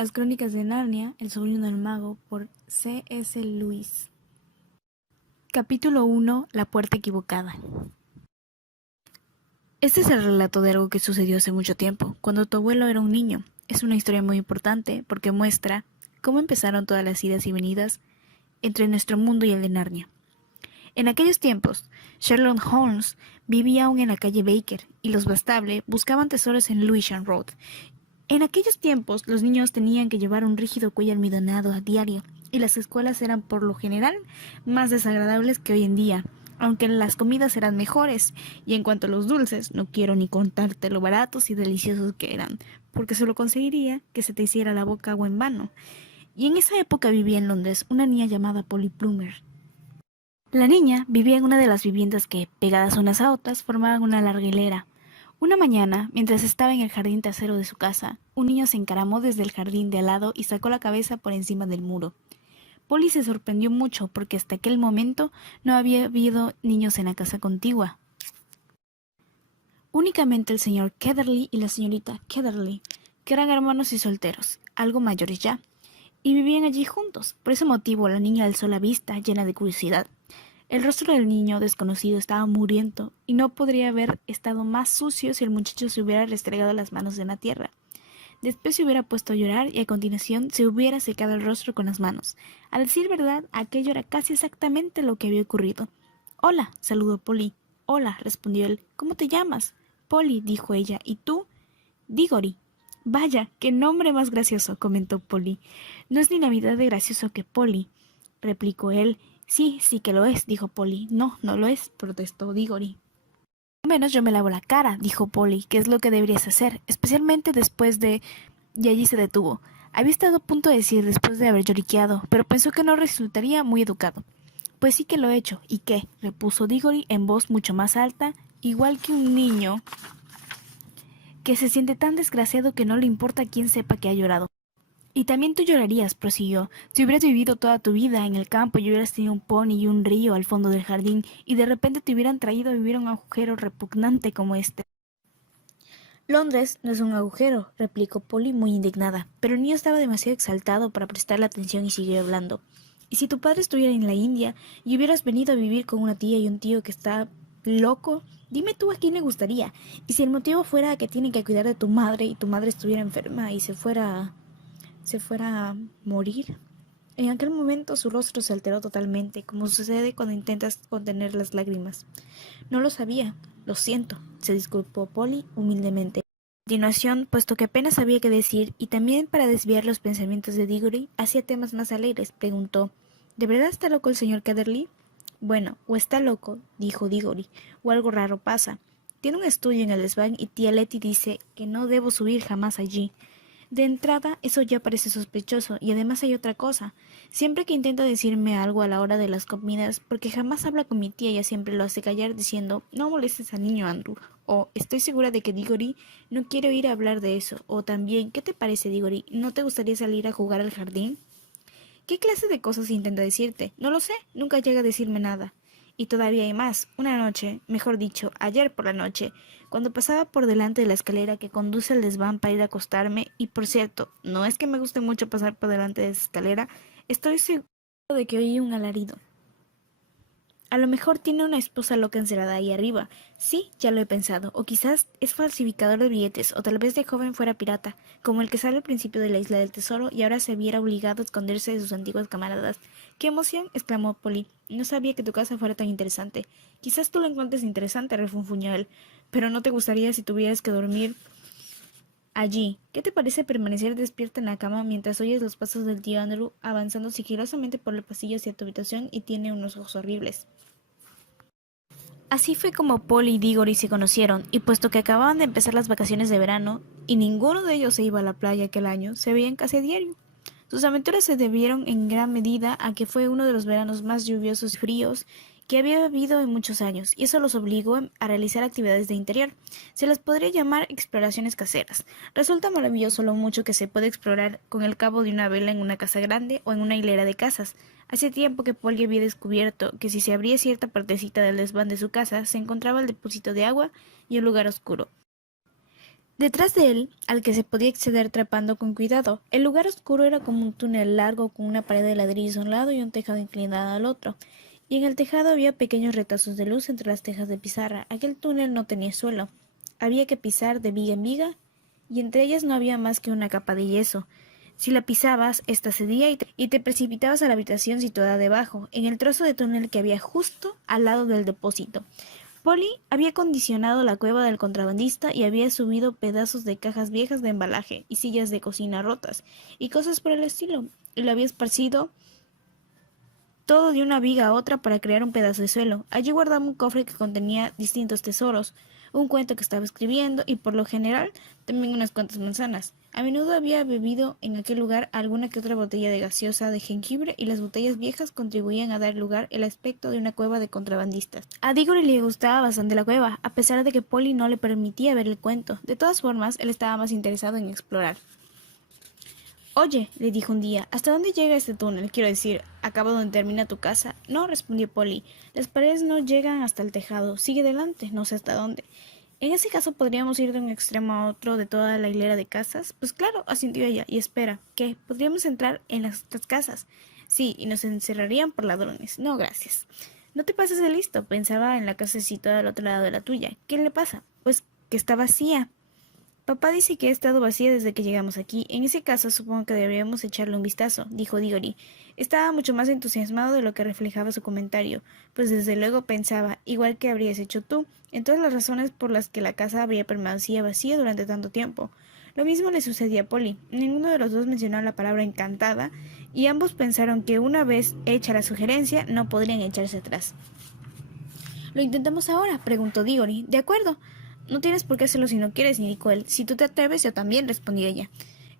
Las Crónicas de Narnia, El sobrino del mago, por C.S. Lewis. Capítulo 1. La puerta equivocada. Este es el relato de algo que sucedió hace mucho tiempo, cuando tu abuelo era un niño. Es una historia muy importante porque muestra cómo empezaron todas las idas y venidas entre nuestro mundo y el de Narnia. En aquellos tiempos, Sherlock Holmes vivía aún en la calle Baker y los Bastable buscaban tesoros en Lewisham Road. En aquellos tiempos, los niños tenían que llevar un rígido cuello almidonado a diario, y las escuelas eran por lo general más desagradables que hoy en día, aunque las comidas eran mejores, y en cuanto a los dulces, no quiero ni contarte lo baratos y deliciosos que eran, porque solo conseguiría que se te hiciera la boca agua en vano. Y en esa época vivía en Londres una niña llamada Polly Plummer. La niña vivía en una de las viviendas que, pegadas unas a otras, formaban una larga hilera. Una mañana, mientras estaba en el jardín trasero de su casa, un niño se encaramó desde el jardín de al lado y sacó la cabeza por encima del muro. Polly se sorprendió mucho porque hasta aquel momento no había habido niños en la casa contigua. Únicamente el señor Ketterly y la señorita Ketterly, que eran hermanos y solteros, algo mayores ya, y vivían allí juntos. Por ese motivo la niña alzó la vista, llena de curiosidad. El rostro del niño desconocido estaba muriendo y no podría haber estado más sucio si el muchacho se hubiera restregado las manos en la tierra. Después se hubiera puesto a llorar y a continuación se hubiera secado el rostro con las manos. A decir verdad, aquello era casi exactamente lo que había ocurrido. «Hola», saludó Polly. «Hola», respondió él. «¿Cómo te llamas?» «Polly», dijo ella. «¿Y tú?» «Diggory». «Vaya, qué nombre más gracioso», comentó Polly. «No es ni la mitad de gracioso que Polly», replicó él. «Sí, sí que lo es», dijo Polly. «No, no lo es», protestó Diggory. «Al menos yo me lavo la cara», dijo Polly, «que es lo que deberías hacer, especialmente después de...» Y allí se detuvo. Había estado a punto de decir después de haber lloriqueado, pero pensó que no resultaría muy educado. «Pues sí que lo he hecho. ¿Y qué?», repuso Diggory en voz mucho más alta, igual que un niño que se siente tan desgraciado que no le importa quién sepa que ha llorado. «Y también tú llorarías», prosiguió, «si hubieras vivido toda tu vida en el campo y hubieras tenido un pony y un río al fondo del jardín y de repente te hubieran traído a vivir a un agujero repugnante como este». «Londres no es un agujero», replicó Polly muy indignada, pero el niño estaba demasiado exaltado para prestarle atención y siguió hablando. «¿Y si tu padre estuviera en la India y hubieras venido a vivir con una tía y un tío que está loco? Dime tú a quién le gustaría. Y si el motivo fuera que tienen que cuidar de tu madre y tu madre estuviera enferma y se fuera a morir». En aquel momento su rostro se alteró totalmente, como sucede cuando intentas contener las lágrimas. «No lo sabía. Lo siento», se disculpó Polly humildemente. A continuación, puesto que apenas sabía qué decir, y también para desviar los pensamientos de Diggory hacia temas más alegres, preguntó: «¿De verdad está loco el señor Ketterly?» «Bueno, o está loco», dijo Diggory, «o algo raro pasa. Tiene un estudio en el desván y tía Letty dice que no debo subir jamás allí. De entrada, eso ya parece sospechoso, y además hay otra cosa. Siempre que intenta decirme algo a la hora de las comidas, porque jamás habla con mi tía, ella siempre lo hace callar diciendo, no molestes al niño, Andrew, o estoy segura de que Diggory no quiere oír hablar de eso, o también, ¿qué te parece, Diggory? ¿No te gustaría salir a jugar al jardín? ¿Qué clase de cosas intenta decirte? No lo sé, nunca llega a decirme nada. Y todavía hay más. Una noche, mejor dicho, ayer por la noche, cuando pasaba por delante de la escalera que conduce al desván para ir a acostarme, y por cierto, no es que me guste mucho pasar por delante de esa escalera, estoy seguro de que oí un alarido. A lo mejor tiene una esposa loca encerrada ahí arriba. Sí, ya lo he pensado. O quizás es falsificador de billetes, o tal vez de joven fuera pirata, como el que sale al principio de la Isla del Tesoro y ahora se viera obligado a esconderse de sus antiguos camaradas. ¡Qué emoción!, exclamó Polly. No sabía que tu casa fuera tan interesante. Quizás tú lo encuentres interesante, refunfuñó él. Pero no te gustaría si tuvieras que dormir allí. ¿Qué te parece permanecer despierta en la cama mientras oyes los pasos del tío Andrew avanzando sigilosamente por el pasillo hacia tu habitación y tiene unos ojos horribles? Así fue como Polly y Diggory se conocieron, y puesto que acababan de empezar las vacaciones de verano, y ninguno de ellos se iba a la playa aquel año, se veían casi a diario. Sus aventuras se debieron en gran medida a que fue uno de los veranos más lluviosos y fríos que había habido en muchos años, y eso los obligó a realizar actividades de interior. Se las podría llamar exploraciones caseras. Resulta maravilloso lo mucho que se puede explorar con el cabo de una vela en una casa grande o en una hilera de casas. Hacía tiempo que Polly había descubierto que si se abría cierta partecita del desván de su casa, se encontraba el depósito de agua y un lugar oscuro. Detrás de él, al que se podía acceder trepando con cuidado, el lugar oscuro era como un túnel largo con una pared de ladrillos a un lado y un tejado inclinado al otro, y en el tejado había pequeños retazos de luz entre las tejas de pizarra. Aquel túnel no tenía suelo, había que pisar de viga en viga, y entre ellas no había más que una capa de yeso. Si la pisabas, ésta cedía y te precipitabas a la habitación situada debajo, en el trozo de túnel que había justo al lado del depósito. Polly había condicionado la cueva del contrabandista y había subido pedazos de cajas viejas de embalaje y sillas de cocina rotas y cosas por el estilo, y lo había esparcido todo de una viga a otra para crear un pedazo de suelo. Allí guardaba un cofre que contenía distintos tesoros, un cuento que estaba escribiendo y, por lo general, también unas cuantas manzanas. A menudo había bebido en aquel lugar alguna que otra botella de gaseosa de jengibre y las botellas viejas contribuían a dar lugar el aspecto de una cueva de contrabandistas. A Diggory le gustaba bastante la cueva, a pesar de que Polly no le permitía ver el cuento. De todas formas, él estaba más interesado en explorar. «Oye», le dijo un día, «¿hasta dónde llega este túnel? Quiero decir, ¿acaba donde termina tu casa?» «No», respondió Polly, «las paredes no llegan hasta el tejado. Sigue delante, no sé hasta dónde». «En ese caso, ¿podríamos ir de un extremo a otro de toda la hilera de casas?» «Pues claro», asintió ella, «y espera, ¿qué? ¿Podríamos entrar en las otras casas?» «Sí, y nos encerrarían por ladrones». «No, gracias». «No te pases de listo», pensaba en la casa situada al otro lado de la tuya. «¿Qué le pasa?» «Pues que está vacía». «Papá dice que ha estado vacía desde que llegamos aquí. En ese caso, supongo que deberíamos echarle un vistazo», dijo Diggory. Estaba mucho más entusiasmado de lo que reflejaba su comentario, pues desde luego pensaba, igual que habrías hecho tú, en todas las razones por las que la casa habría permanecido vacía durante tanto tiempo. Lo mismo le sucedía a Polly. Ninguno de los dos mencionó la palabra encantada, y ambos pensaron que una vez hecha la sugerencia, no podrían echarse atrás. «¿Lo intentamos ahora?», preguntó Diggory. «De acuerdo». «No tienes por qué hacerlo si no quieres», indicó él. «Si tú te atreves, yo también», respondió ella.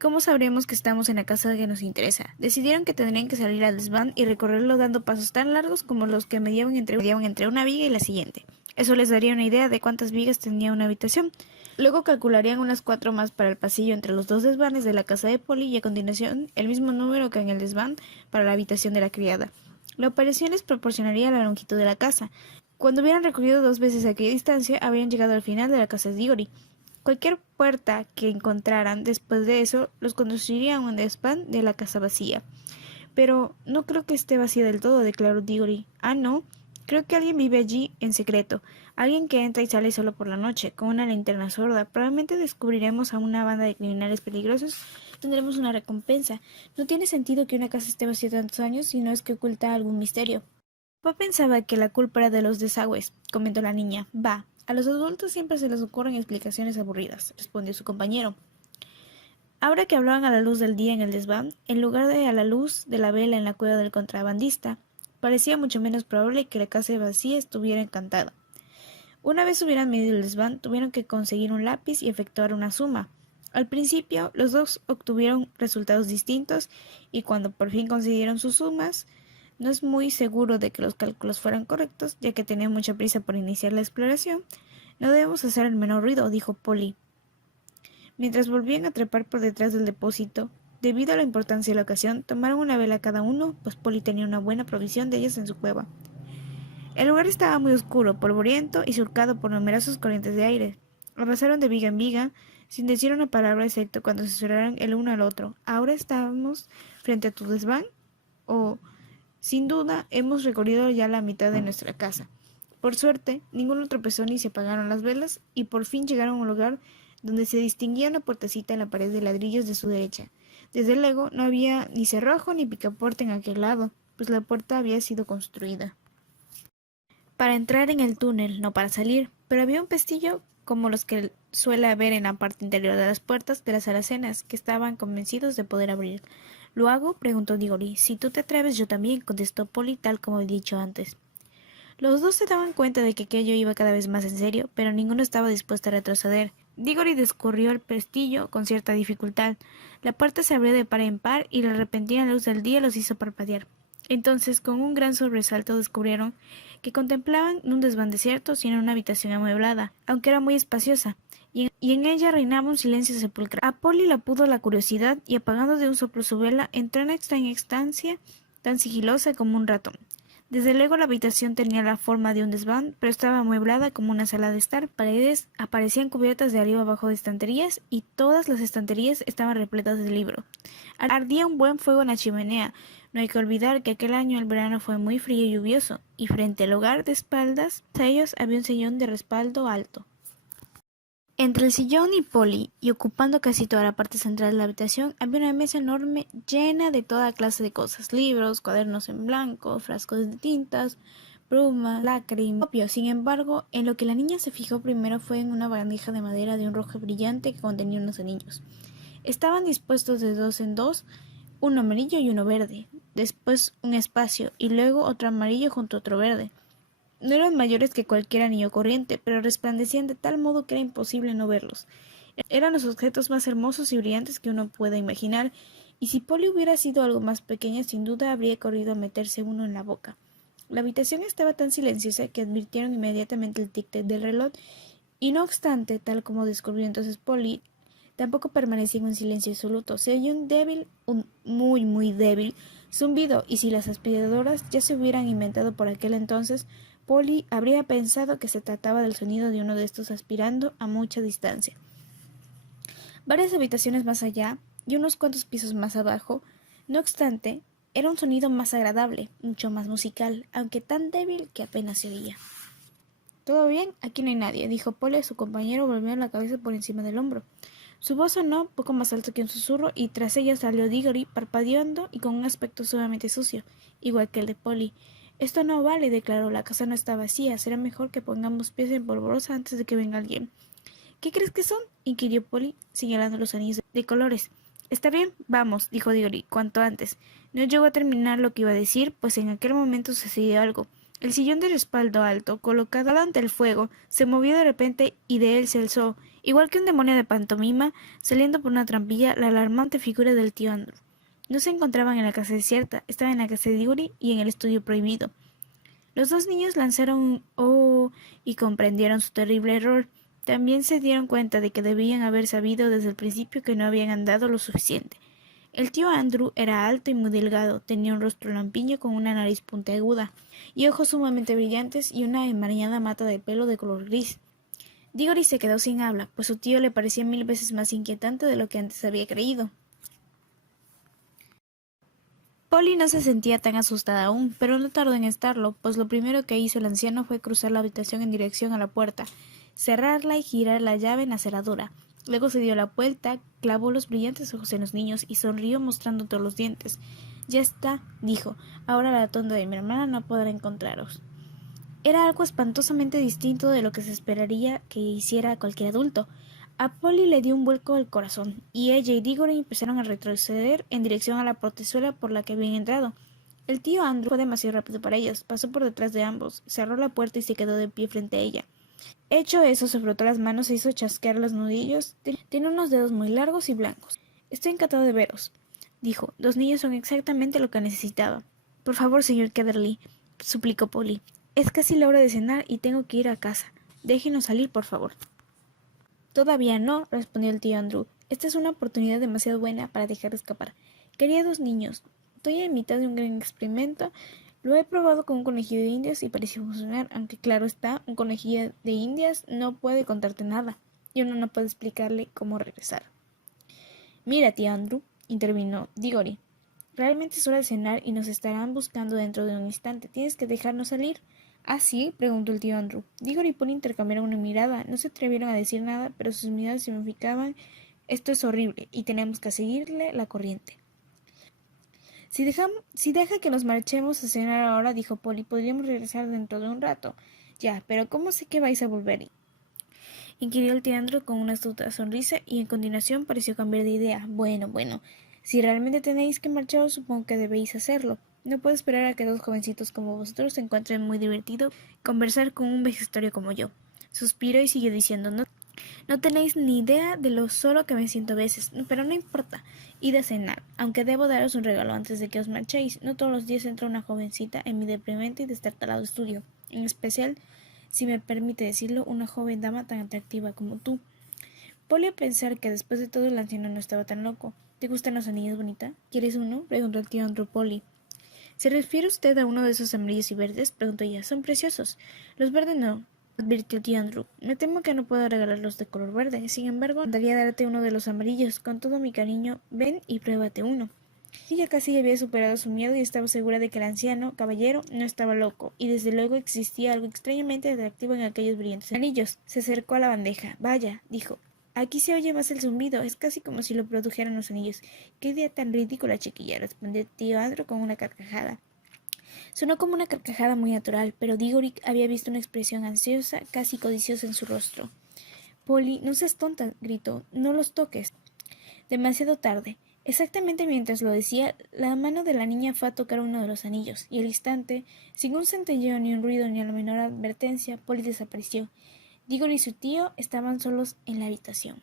«¿Cómo sabremos que estamos en la casa que nos interesa?» Decidieron que tendrían que salir al desván y recorrerlo dando pasos tan largos como los que mediaban entre una viga y la siguiente. Eso les daría una idea de cuántas vigas tenía una habitación. Luego calcularían unas 4 más para el pasillo entre los dos desvanes de la casa de Polly y a continuación el mismo número que en el desván para la habitación de la criada. La operación les proporcionaría la longitud de la casa. Cuando hubieran recorrido 2 veces aquella distancia, habrían llegado al final de la casa de Diggory. Cualquier puerta que encontraran después de eso los conduciría a un desván de la casa vacía. «Pero no creo que esté vacía del todo», declaró Diggory. «Ah, ¿no? Creo que alguien vive allí en secreto. Alguien que entra y sale solo por la noche, con una linterna sorda. Probablemente descubriremos a una banda de criminales peligrosos. Tendremos una recompensa. No tiene sentido que una casa esté vacía tantos años si no es que oculta algún misterio». «Papá pensaba que la culpa era de los desagües», comentó la niña. «Va, a los adultos siempre se les ocurren explicaciones aburridas», respondió su compañero. Ahora que hablaban a la luz del día en el desván, en lugar de a la luz de la vela en la cueva del contrabandista, parecía mucho menos probable que la casa vacía estuviera encantada. Una vez hubieran medido el desván, tuvieron que conseguir un lápiz y efectuar una suma. Al principio, los dos obtuvieron resultados distintos y cuando por fin consiguieron sus sumas, no es muy seguro de que los cálculos fueran correctos, ya que tenía mucha prisa por iniciar la exploración. «No debemos hacer el menor ruido», dijo Polly, mientras volvían a trepar por detrás del depósito. Debido a la importancia de la ocasión, tomaron una vela cada uno, pues Polly tenía una buena provisión de ellas en su cueva. El lugar estaba muy oscuro, polvoriento y surcado por numerosas corrientes de aire. Avanzaron de viga en viga, sin decir una palabra excepto cuando se susurraron el uno al otro. «¿Ahora estamos frente a tu desván?» «Oh, sin duda, hemos recorrido ya la mitad de nuestra casa». Por suerte, ninguno tropezó ni se apagaron las velas, y por fin llegaron a un lugar donde se distinguía una puertecita en la pared de ladrillos de su derecha. Desde luego, no había ni cerrojo ni picaporte en aquel lado, pues la puerta había sido construida para entrar en el túnel, no para salir, pero había un pestillo como los que suele haber en la parte interior de las puertas de las alacenas, que estaban convencidos de poder abrir. «¿Lo hago?», preguntó Diggory. «Si tú te atreves, yo también», contestó Polly, tal como he dicho antes. Los dos se daban cuenta de que aquello iba cada vez más en serio, pero ninguno estaba dispuesto a retroceder. Diggory descorrió el pestillo con cierta dificultad. La puerta se abrió de par en par y la repentina luz del día los hizo parpadear. Entonces, con un gran sobresalto, descubrieron que contemplaban no un desván desierto, sino una habitación amueblada, aunque era muy espaciosa, y en ella reinaba un silencio sepulcral. A Polly la pudo la curiosidad, y apagando de un soplo su vela, entró en una extraña estancia tan sigilosa como un ratón. Desde luego la habitación tenía la forma de un desván, pero estaba amueblada como una sala de estar. Paredes aparecían cubiertas de arriba abajo de estanterías, y todas las estanterías estaban repletas de libros. Ardía un buen fuego en la chimenea. No hay que olvidar que aquel año el verano fue muy frío y lluvioso, y frente al hogar, de espaldas a ellos, había un sillón de respaldo alto. Entre el sillón y Polly, y ocupando casi toda la parte central de la habitación, había una mesa enorme llena de toda clase de cosas: libros, cuadernos en blanco, frascos de tintas, plumas, lágrimas, opio. Sin embargo, en lo que la niña se fijó primero fue en una bandeja de madera de un rojo brillante que contenía unos anillos. Estaban dispuestos de dos en dos, uno amarillo y uno verde, después un espacio, y luego otro amarillo junto a otro verde. No eran mayores que cualquier anillo corriente, pero resplandecían de tal modo que era imposible no verlos. Eran los objetos más hermosos y brillantes que uno pueda imaginar, y si Polly hubiera sido algo más pequeña, sin duda habría corrido a meterse uno en la boca. La habitación estaba tan silenciosa que advirtieron inmediatamente el tic-tac del reloj, y no obstante, tal como descubrió entonces Polly, tampoco permanecía en un silencio absoluto. Se oyó un muy débil zumbido, y si las aspiradoras ya se hubieran inventado por aquel entonces, Polly habría pensado que se trataba del sonido de uno de estos aspirando a mucha distancia. Varias habitaciones más allá y unos cuantos pisos más abajo, no obstante, era un sonido más agradable, mucho más musical, aunque tan débil que apenas se oía. «¿Todo bien? Aquí no hay nadie», dijo Polly a su compañero, volviendo la cabeza por encima del hombro. Su voz sonó poco más alto que un susurro, y tras ella salió Diggory, parpadeando y con un aspecto sumamente sucio, igual que el de Polly. «Esto no vale», declaró. «La casa no está vacía. Será mejor que pongamos pies en polvorosa antes de que venga alguien». «¿Qué crees que son?», inquirió Polly, señalando los anillos de colores. «Está bien, vamos», dijo Diggory, cuanto antes. No llegó a terminar lo que iba a decir, pues en aquel momento sucedió algo. El sillón de respaldo alto, colocado ante el fuego, se movió de repente, y de él se alzó, igual que un demonio de pantomima, saliendo por una trampilla, la alarmante figura del tío Andrew. No se encontraban en la casa desierta, estaban en la casa de Diggory y en el estudio prohibido. Los dos niños lanzaron un «oh» y comprendieron su terrible error. También se dieron cuenta de que debían haber sabido desde el principio que no habían andado lo suficiente. El tío Andrew era alto y muy delgado, tenía un rostro lampiño con una nariz puntiaguda y ojos sumamente brillantes y una enmarañada mata de pelo de color gris. Diggory se quedó sin habla, pues su tío le parecía 1000 veces más inquietante de lo que antes había creído. Polly no se sentía tan asustada aún, pero no tardó en estarlo, pues lo primero que hizo el anciano fue cruzar la habitación en dirección a la puerta, cerrarla y girar la llave en la cerradura. Luego se dio la vuelta, clavó los brillantes ojos en los niños y sonrió mostrando todos los dientes. «Ya está», dijo. «Ahora la tonta de mi hermana no podrá encontraros». Era algo espantosamente distinto de lo que se esperaría que hiciera cualquier adulto. A Polly le dio un vuelco el corazón, y ella y Diggory empezaron a retroceder en dirección a la portezuela por la que habían entrado. El tío Andrew fue demasiado rápido para ellos, pasó por detrás de ambos, cerró la puerta y se quedó de pie frente a ella. Hecho eso, se frotó las manos e hizo chasquear los nudillos. Tiene unos dedos muy largos y blancos. «Estoy encantado de veros», dijo. «Los niños son exactamente lo que necesitaba». «Por favor, señor Ketterly», suplicó Polly. «Es casi la hora de cenar y tengo que ir a casa. Déjenos salir, por favor». «Todavía no», respondió el tío Andrew. «Esta es una oportunidad demasiado buena para dejar escapar. Queridos niños, estoy en mitad de un gran experimento. Lo he probado con un conejillo de indias y pareció funcionar, aunque claro está, un conejillo de indias no puede contarte nada, y uno no puede explicarle cómo regresar». «Mira, tío Andrew», intervino Diggory, «realmente es hora de cenar y nos estarán buscando dentro de un instante. ¿Tienes que dejarnos salir?» «¿Ah, sí?», preguntó el tío Andrew. Diggory y Polly intercambiaron una mirada. No se atrevieron a decir nada, pero sus miradas significaban: «Esto es horrible y tenemos que seguirle la corriente». Si deja que nos marchemos a cenar ahora», dijo Polly, «podríamos regresar dentro de un rato». «Ya, pero ¿cómo sé que vais a volver?», inquirió el tío Andrew con una astuta sonrisa, y en continuación pareció cambiar de idea. Bueno, si realmente tenéis que marcharos, supongo que debéis hacerlo. No puedo esperar a que dos jovencitos como vosotros se encuentren muy divertido conversar con un vejestorio como yo. Suspiró y siguió diciendo: «No tenéis ni idea de lo solo que me siento a veces, pero no importa. Id a cenar, aunque debo daros un regalo antes de que os marchéis. No todos los días entra una jovencita en mi deprimente y destartalado estudio, en especial, si me permite decirlo, una joven dama tan atractiva como tú». Polly, a pensar que después de todo el anciano no estaba tan loco. «¿Te gustan los anillos, bonita? ¿Quieres uno?», preguntó el tío Andrew Polly. ¿Se refiere usted a uno de esos amarillos y verdes?, preguntó ella. Son preciosos. Los verdes no, advirtió tío Andrew. Me temo que no puedo regalarlos de color verde. Sin embargo, me encantaría darte uno de los amarillos. Con todo mi cariño, ven y pruébate uno. Ella casi había superado su miedo y estaba segura de que el anciano caballero no estaba loco, y desde luego existía algo extrañamente atractivo en aquellos brillantes anillos. Se acercó a la bandeja. Vaya, dijo. Aquí se oye más el zumbido, es casi como si lo produjeran los anillos. Qué idea tan ridícula, chiquilla, respondió tío Andrew con una carcajada. Sonó como una carcajada muy natural, pero Diggory había visto una expresión ansiosa, casi codiciosa en su rostro. Polly, no seas tonta, gritó. No los toques. Demasiado tarde. Exactamente mientras lo decía, la mano de la niña fue a tocar uno de los anillos, y al instante, sin un centelleo, ni un ruido, ni la menor advertencia, Polly desapareció. Diggory y su tío estaban solos en la habitación.